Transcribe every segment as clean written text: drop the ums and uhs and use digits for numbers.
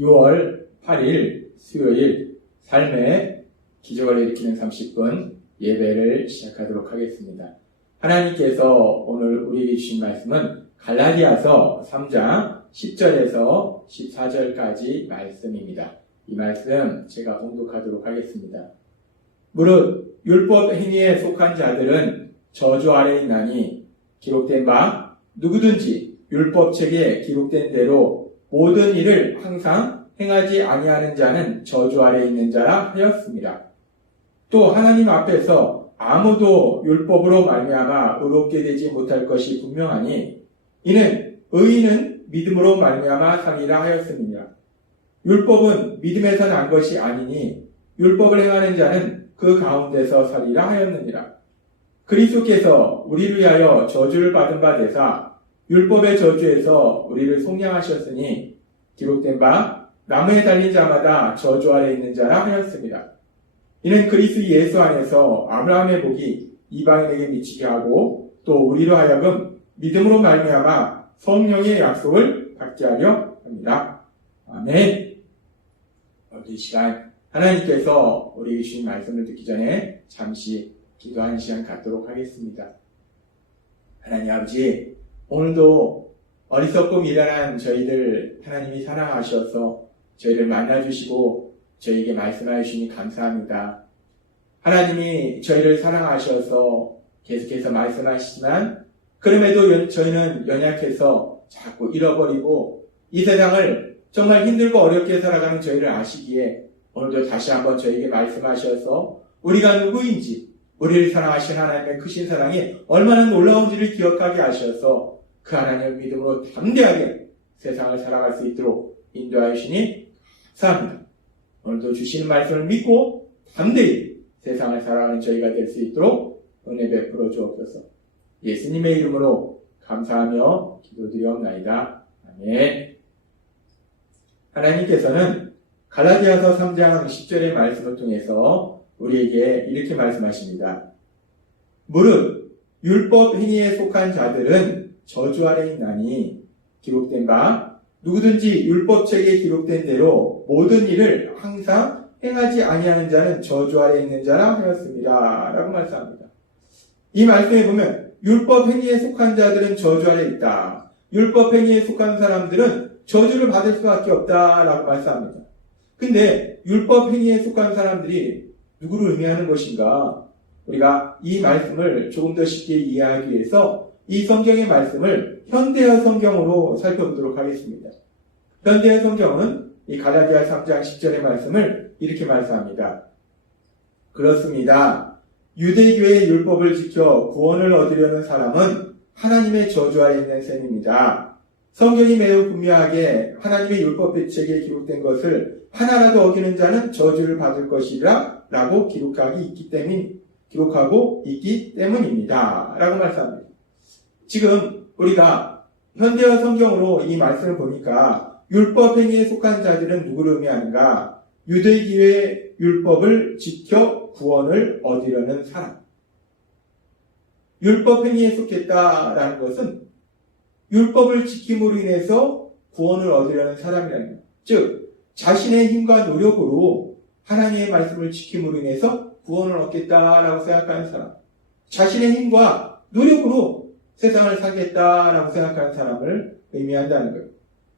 6월 8일 수요일 삶의 기적을 일으키는 30분 예배를 시작하도록 하겠습니다. 하나님께서 오늘 우리에게 주신 말씀은 갈라디아서 3장 10절에서 14절까지 말씀입니다. 이 말씀 제가 봉독하도록 하겠습니다. 무릇 율법 행위에 속한 자들은 저주 아래 있나니 기록된 바 누구든지 율법책에 기록된 대로 모든 일을 항상 행하지 아니하는 자는 저주 아래 있는 자라 하였습니다. 또 하나님 앞에서 아무도 율법으로 말미암아 의롭게 되지 못할 것이 분명하니 이는 의인은 믿음으로 말미암아 상이라 하였습니다. 율법은 믿음에서 난 것이 아니니 율법을 행하는 자는 그 가운데서 살리라 하였느니라. 그리스도께서 우리를 위하여 저주를 받은 바 되사 율법의 저주에서 우리를 속량하셨으니 기록된 바 나무에 달린 자마다 저주 아래 있는 자라 하였습니다. 이는 그리스도 예수 안에서 아브라함의 복이 이방인에게 미치게 하고 또 우리로 하여금 믿음으로 말미암아 성령의 약속을 받게 하려 합니다. 아멘. 오늘 이 시간 하나님께서 우리에게 주신 말씀을 듣기 전에 잠시 기도하는 시간 갖도록 하겠습니다. 하나님 아버지, 오늘도 어리석고 미련한 저희들 하나님이 사랑하셔서 저희를 만나주시고 저희에게 말씀하여 주시니 감사합니다. 하나님이 저희를 사랑하셔서 계속해서 말씀하시지만 그럼에도 저희는 연약해서 자꾸 잃어버리고 이 세상을 정말 힘들고 어렵게 살아가는 저희를 아시기에 오늘도 다시 한번 저희에게 말씀하셔서 우리가 누구인지 우리를 사랑하신 하나님의 크신 사랑이 얼마나 놀라운지를 기억하게 하셔서 그 하나님을 믿음으로 담대하게 세상을 살아갈 수 있도록 인도하여 주시니 감사합니다. 오늘도 주시는 말씀을 믿고 담대히 세상을 살아가는 저희가 될 수 있도록 은혜 베풀어 주옵소서. 예수님의 이름으로 감사하며 기도드리옵나이다. 아멘. 하나님께서는 갈라디아서 3장 10절의 말씀을 통해서 우리에게 이렇게 말씀하십니다. 무릇 율법 행위에 속한 자들은 저주 아래 있나니 기록된 바 누구든지 율법책에 기록된 대로 모든 일을 항상 행하지 아니하는 자는 저주 아래 있는 자라 하였습니다. 라고 말씀합니다. 이 말씀에 보면 율법 행위에 속한 자들은 저주 아래 있다. 율법 행위에 속한 사람들은 저주를 받을 수밖에 없다라고 말씀합니다. 근데 율법 행위에 속한 사람들이 누구를 의미하는 것인가? 우리가 이 말씀을 조금 더 쉽게 이해하기 위해서 이 성경의 말씀을 현대어 성경으로 살펴보도록 하겠습니다. 현대어 성경은 이 갈라디아 3장 10절의 말씀을 이렇게 말씀합니다. 그렇습니다. 유대교의 율법을 지켜 구원을 얻으려는 사람은 하나님의 저주 아래 있는 셈입니다. 성경이 매우 분명하게 하나님의 율법책에 기록된 것을 하나라도 어기는 자는 저주를 받을 것이라 라고 기록하고 있기 때문입니다. 라고 말씀합니다. 지금 우리가 현대어 성경으로 이 말씀을 보니까 율법 행위에 속한 자들은 누구를 의미하는가? 유대교의 율법을 지켜 구원을 얻으려는 사람. 율법 행위에 속했다라는 것은 율법을 지킴으로 인해서 구원을 얻으려는 사람이라는 거예요. 즉 자신의 힘과 노력으로 하나님의 말씀을 지킴으로 인해서 구원을 얻겠다라고 생각하는 사람, 자신의 힘과 노력으로 세상을 살겠다라고 생각하는 사람을 의미한다는 거예요.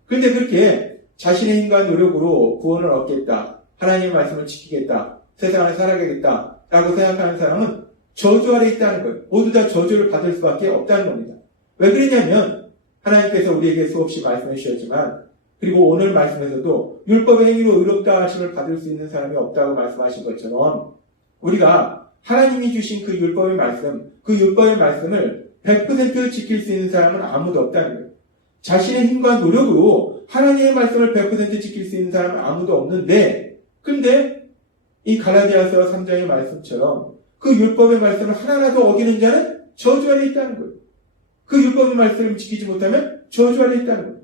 그런데 그렇게 자신의 힘과 노력으로 구원을 얻겠다, 하나님의 말씀을 지키겠다, 세상을 살아가겠다라고 생각하는 사람은 저주 아래 있다는 거예요. 모두 다 저주를 받을 수밖에 없다는 겁니다. 왜 그러냐면 하나님께서 우리에게 수없이 말씀해 주셨지만 그리고 오늘 말씀에서도 율법의 행위로 의롭다 하심을 받을 수 있는 사람이 없다고 말씀하신 것처럼 우리가 하나님이 주신 그 율법의 말씀, 그 율법의 말씀을 100% 지킬 수 있는 사람은 아무도 없다는 거예요. 자신의 힘과 노력으로 하나님의 말씀을 100% 지킬 수 있는 사람은 아무도 없는데 근데 이 갈라디아서 3장의 말씀처럼 그 율법의 말씀을 하나라도 어기는 자는 저주 아래 있다는 거예요. 그 율법의 말씀을 지키지 못하면 저주 아래 있다는 거예요.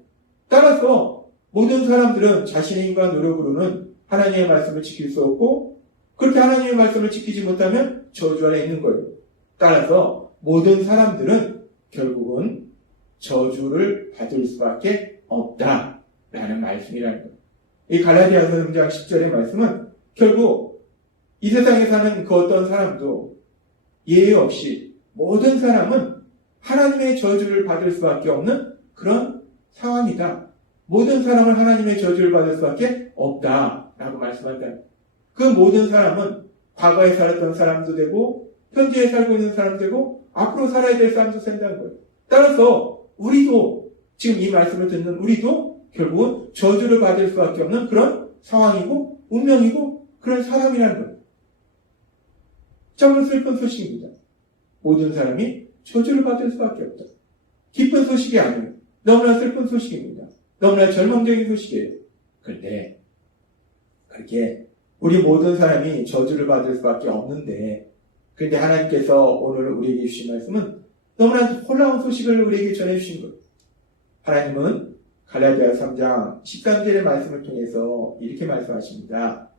따라서 모든 사람들은 자신의 힘과 노력으로는 하나님의 말씀을 지킬 수 없고 그렇게 하나님의 말씀을 지키지 못하면 저주 아래 있는 거예요. 따라서 모든 사람들은 결국은 저주를 받을 수밖에 없다라는 말씀이라는 거예요. 이 갈라디아서 3장 10절의 말씀은 결국 이 세상에 사는 그 어떤 사람도 예외 없이 모든 사람은 하나님의 저주를 받을 수밖에 없는 그런 상황이다. 모든 사람은 하나님의 저주를 받을 수밖에 없다라고 말씀한다. 그 모든 사람은 과거에 살았던 사람도 되고 현재에 살고 있는 사람도 되고 앞으로 살아야 될 사람도 된다는 거예요. 따라서 우리도 지금 이 말씀을 듣는 우리도 결국은 저주를 받을 수밖에 없는 그런 상황이고 운명이고 그런 사람이라는 거예요. 정말 슬픈 소식입니다. 모든 사람이 저주를 받을 수밖에 없다. 기쁜 소식이 아니에요. 너무나 슬픈 소식입니다. 너무나 절망적인 소식이에요. 그런데 그렇게 우리 모든 사람이 저주를 받을 수밖에 없는데 그런데 하나님께서 오늘 우리에게 주신 말씀은 너무나 놀라운 소식을 우리에게 전해주신 거예요. 하나님은 갈라디아 3장 13절의 말씀을 통해서 이렇게 말씀하십니다.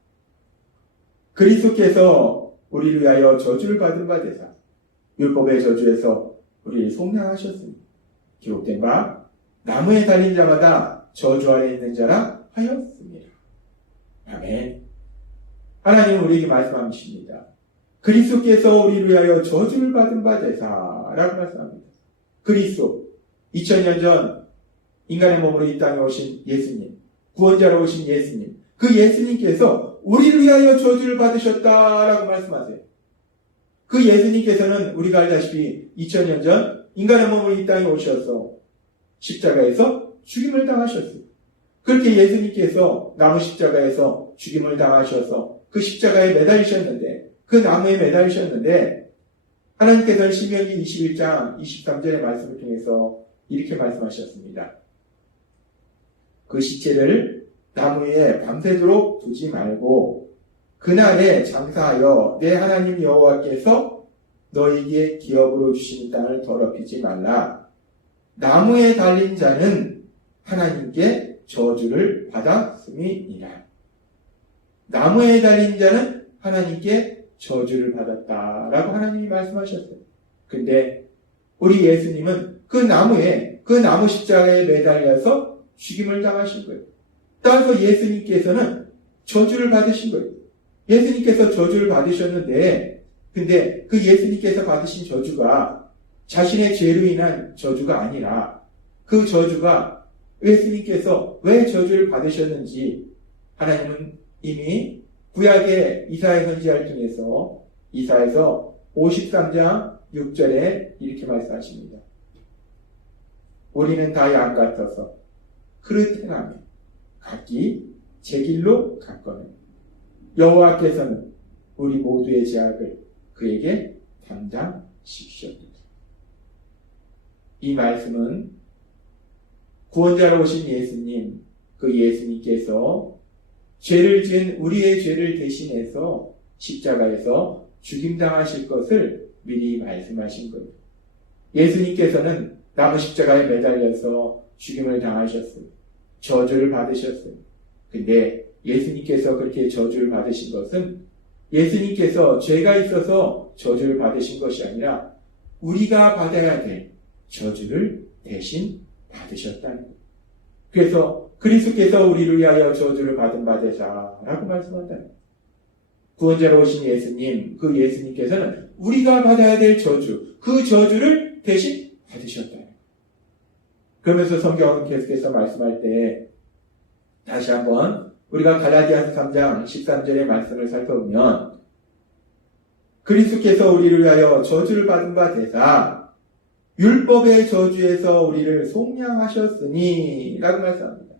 그리스도께서 우리를 위하여 저주를 받은 바 되사 율법의 저주에서 우리를 속량하셨으니 기록된 바 나무에 달린 자마다 저주 아래 있는 자라 하였습니다. 아멘. 하나님은 우리에게 말씀하십니다. 그리스도께서 우리를 위하여 저주를 받은 바 되사라고 말씀합니다. 그리스도 2000년 전 인간의 몸으로 이 땅에 오신 예수님, 구원자로 오신 예수님, 그 예수님께서 우리를 위하여 저주를 받으셨다라고 말씀하세요. 그 예수님께서는 우리가 알다시피 2000년 전 인간의 몸으로 이 땅에 오셔서 십자가에서 죽임을 당하셨어요. 그렇게 예수님께서 나무 십자가에서 죽임을 당하셔서 그 십자가에 매달리셨는데 그 나무에 매달리셨는데 하나님께서는 신명기 21장 23절의 말씀을 통해서 이렇게 말씀하셨습니다. 그 시체를 나무 위에 밤새도록 두지 말고 그날에 장사하여 내 하나님 여호와께서 너희에게 기업으로 주신 땅을 더럽히지 말라. 나무에 달린 자는 하나님께 저주를 받았음이니라. 나무에 달린 자는 하나님께 저주를 받았다라고 하나님이 말씀하셨어요. 근데 우리 예수님은 그 나무 십자가에 매달려서 죽임을 당하신 거예요. 따라서 예수님께서는 저주를 받으신 거예요. 예수님께서 저주를 받으셨는데 근데 그 예수님께서 받으신 저주가 자신의 죄로 인한 저주가 아니라 그 저주가 예수님께서 왜 저주를 받으셨는지 하나님은 이미 구약의 이사야 선지자를 통해서 이사야서 53장 6절에 이렇게 말씀하십니다. 우리는 다 양 같아서 그릇 행하며 각기 제 길로 갔거늘 여호와께서는 우리 모두의 죄악을 그에게 담당시키셨다. 이 말씀은 구원자로 오신 예수님, 그 예수님께서 죄를 지은 우리의 죄를 대신해서 십자가에서 죽임당하실 것을 미리 말씀하신 거예요. 예수님께서는 나무 십자가에 매달려서 죽임을 당하셨어요. 저주를 받으셨어요. 근데 예수님께서 그렇게 저주를 받으신 것은 예수님께서 죄가 있어서 저주를 받으신 것이 아니라 우리가 받아야 될 저주를 대신 받으셨다는 거예요. 그래서 그리스도께서 우리를 위하여 저주를 받은 바 되사라고 말씀한다는 거예요. 구원자로 오신 예수님, 그 예수님께서는 우리가 받아야 될 저주, 그 저주를 대신 받으셨다는 거예요. 그러면서 성경은 계속해서 말씀할 때 다시 한번 우리가 갈라디아서 3장 13절의 말씀을 살펴보면 그리스도께서 우리를 위하여 저주를 받은 바 되사 율법의 저주에서 우리를 속량하셨으니 라고 말씀합니다.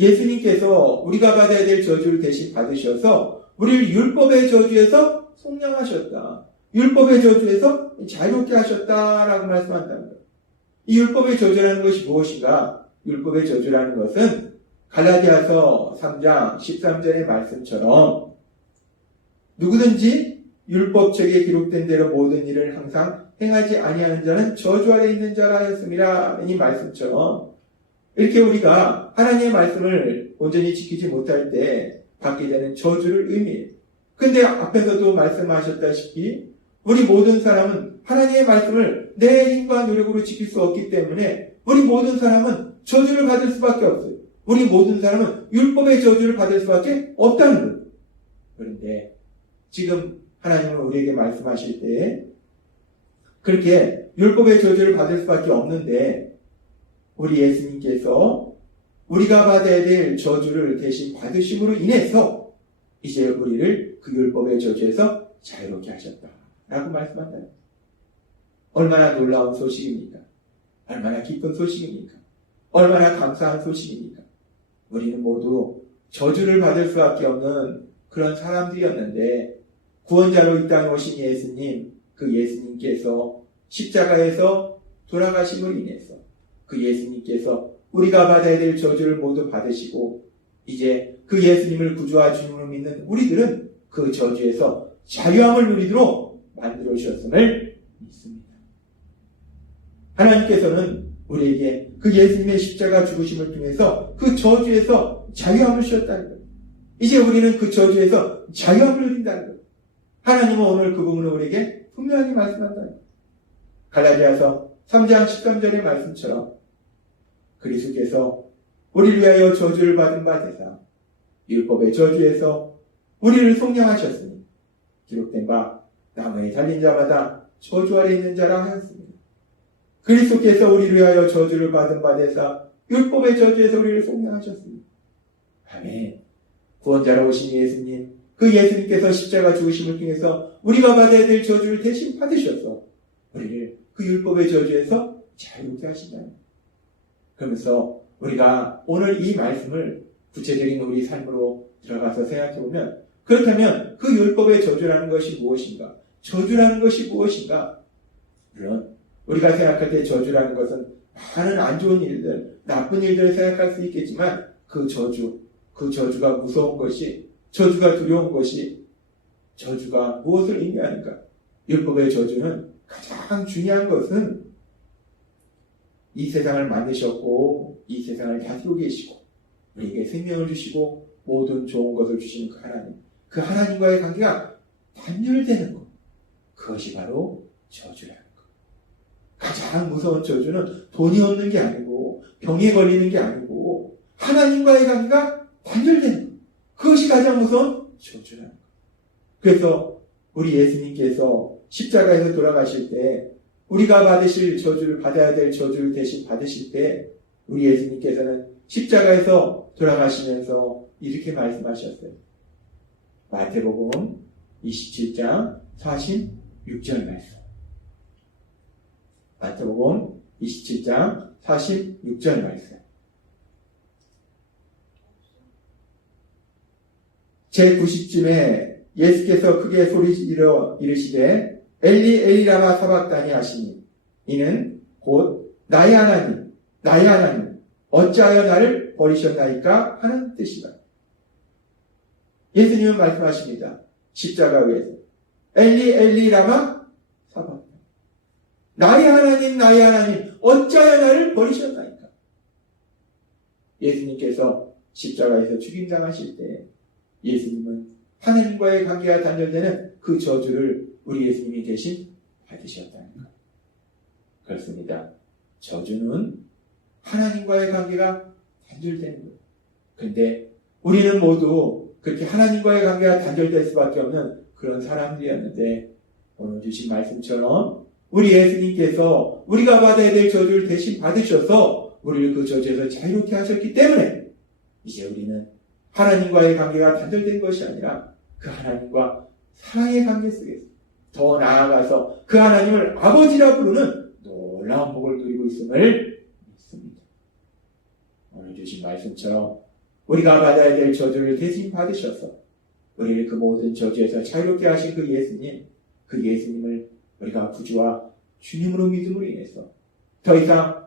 예수님께서 우리가 받아야 될 저주를 대신 받으셔서 우리를 율법의 저주에서 속량하셨다. 율법의 저주에서 자유롭게 하셨다라고 말씀한다는 거예요. 이 율법의 저주라는 것이 무엇인가? 율법의 저주라는 것은 갈라디아서 3장 13절의 말씀처럼 누구든지 율법책에 기록된 대로 모든 일을 항상 행하지 아니하는 자는 저주 아래 있는 자라 하였습니다. 이 말씀처럼 이렇게 우리가 하나님의 말씀을 온전히 지키지 못할 때 받게 되는 저주를 의미해요. 근데 앞에서도 말씀하셨다시피 우리 모든 사람은 하나님의 말씀을 내 힘과 노력으로 지킬 수 없기 때문에 우리 모든 사람은 저주를 받을 수밖에 없어요. 우리 모든 사람은 율법의 저주를 받을 수밖에 없다는 거예요. 그런데 지금 하나님은 우리에게 말씀하실 때 그렇게 율법의 저주를 받을 수밖에 없는데 우리 예수님께서 우리가 받아야 될 저주를 대신 받으심으로 인해서 이제 우리를 그 율법의 저주에서 자유롭게 하셨다라고 말씀한다. 얼마나 놀라운 소식입니까? 얼마나 기쁜 소식입니까? 얼마나 감사한 소식입니까? 우리는 모두 저주를 받을 수밖에 없는 그런 사람들이었는데 구원자로 이 땅에 오신 예수님, 그 예수님께서 십자가에서 돌아가심으로 인해서 그 예수님께서 우리가 받아야 될 저주를 모두 받으시고 이제 그 예수님을 구주와 주님으로 믿는 우리들은 그 저주에서 자유함을 누리도록 만들어 주셨음을 믿습니다. 하나님께서는 우리에게 그 예수님의 십자가 죽으심을 통해서 그 저주에서 자유함을 주셨다는 거예요. 이제 우리는 그 저주에서 자유함을 누린다는 거예요. 하나님은 오늘 그 부분을 우리에게 분명히 말씀한다는 거예요. 갈라디아서 3장 13절의 말씀처럼 그리스도께서 우리를 위하여 저주를 받은 바 되사 율법의 저주에서 우리를 속량하셨으니 기록된 바 나무에 달린 자마다 저주 아래 있는 자라 하였습니다. 그리스도께서 우리를 위하여 저주를 받은 바 되사 율법의 저주에서 우리를 속량하셨습니다. 아멘. 구원자로 오신 예수님, 그 예수님께서 십자가 죽으심을 통해서 우리가 받아야 될 저주를 대신 받으셔서 우리를 그 율법의 저주에서 자유롭게 하신다는 거예요. 그러면서 우리가 오늘 이 말씀을 구체적인 우리 삶으로 들어가서 생각해보면 그렇다면 그 율법의 저주라는 것이 무엇인가? 저주라는 것이 무엇인가? 물론 우리가 생각할 때 저주라는 것은 많은 안 좋은 일들, 나쁜 일들을 생각할 수 있겠지만 그 저주가 무서운 것이, 저주가 두려운 것이, 저주가 무엇을 의미하는가? 율법의 저주는 가장 중요한 것은 이 세상을 만드셨고 이 세상을 다스리고 계시고 우리에게 생명을 주시고 모든 좋은 것을 주시는 그 하나님, 그 하나님과의 관계가 단절되는 것, 그것이 바로 저주라는 것. 가장 무서운 저주는 돈이 없는 게 아니고 병에 걸리는 게 아니고 하나님과의 관계가 단절되는 것, 그것이 가장 무서운 저주라는 것. 그래서 우리 예수님께서 십자가에서 돌아가실 때 우리가 받으실 저주를, 받아야 될 저주를 대신 받으실 때 우리 예수님께서는 십자가에서 돌아가시면서 이렇게 말씀하셨어요. 마태복음 27장 46절 말씀. 마태복음 27장 46절 말씀. 제90쯤에 예수께서 크게 소리지르어 이르시되 엘리 엘리 라마 사박다니 하시니 이는 곧 나의 하나님 나의 하나님 어찌하여 나를 버리셨나이까 하는 뜻이다. 예수님은 말씀하십니다. 십자가 위에서 엘리 엘리 라마 사박다니 나의 하나님 나의 하나님 어찌하여 나를 버리셨나이까. 예수님께서 십자가에서 죽임당하실 때 예수님은 하나님과의 관계가 단절되는 그 저주를 우리 예수님이 대신 받으셨다는 것. 그렇습니다. 저주는 하나님과의 관계가 단절되는 것. 그런데 우리는 모두 그렇게 하나님과의 관계가 단절될 수밖에 없는 그런 사람들이었는데 오늘 주신 말씀처럼 우리 예수님께서 우리가 받아야 될 저주를 대신 받으셔서 우리를 그 저주에서 자유롭게 하셨기 때문에 이제 우리는 하나님과의 관계가 단절된 것이 아니라 그 하나님과 사랑의 관계 속에서 더 나아가서 그 하나님을 아버지라 부르는 놀라운 복을 누리고 있음을 믿습니다. 오늘 주신 말씀처럼 우리가 받아야 될 저주를 대신 받으셔서 우리를 그 모든 저주에서 자유롭게 하신 그 예수님, 그 예수님을 우리가 구주와 주님으로 믿음으로 인해서 더 이상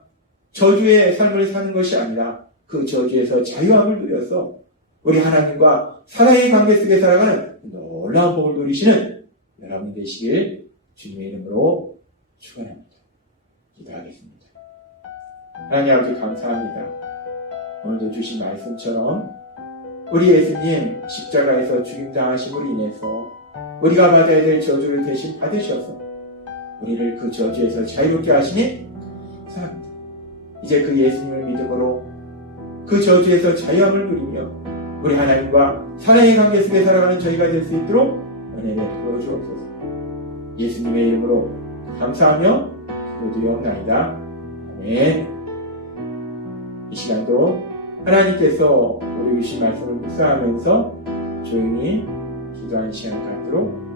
저주의 삶을 사는 것이 아니라 그 저주에서 자유함을 누려서 우리 하나님과 사랑의 관계 속에 살아가는 놀라운 복을 누리시는 여러분 되시길 주님의 이름으로 축원합니다. 기도하겠습니다. 하나님 아버지 감사합니다. 오늘도 주신 말씀처럼 우리 예수님 십자가에서 죽임당하심으로 인해서 우리가 받아야 될 저주를 대신 받으셔서 우리를 그 저주에서 자유롭게 하시니 감사합니다. 이제 그 예수님을 믿음으로 그 저주에서 자유함을 누리며 우리 하나님과 사랑의 관계 속에 살아가는 저희가 될 수 있도록 은혜 베풀어 주옵소서. 예수님의 이름으로 감사하며 기도드리옵나이다. 아멘. 이 시간도 하나님께서 우리 주신 말씀을 묵상하면서 조용히 기도하는 시간 갖도록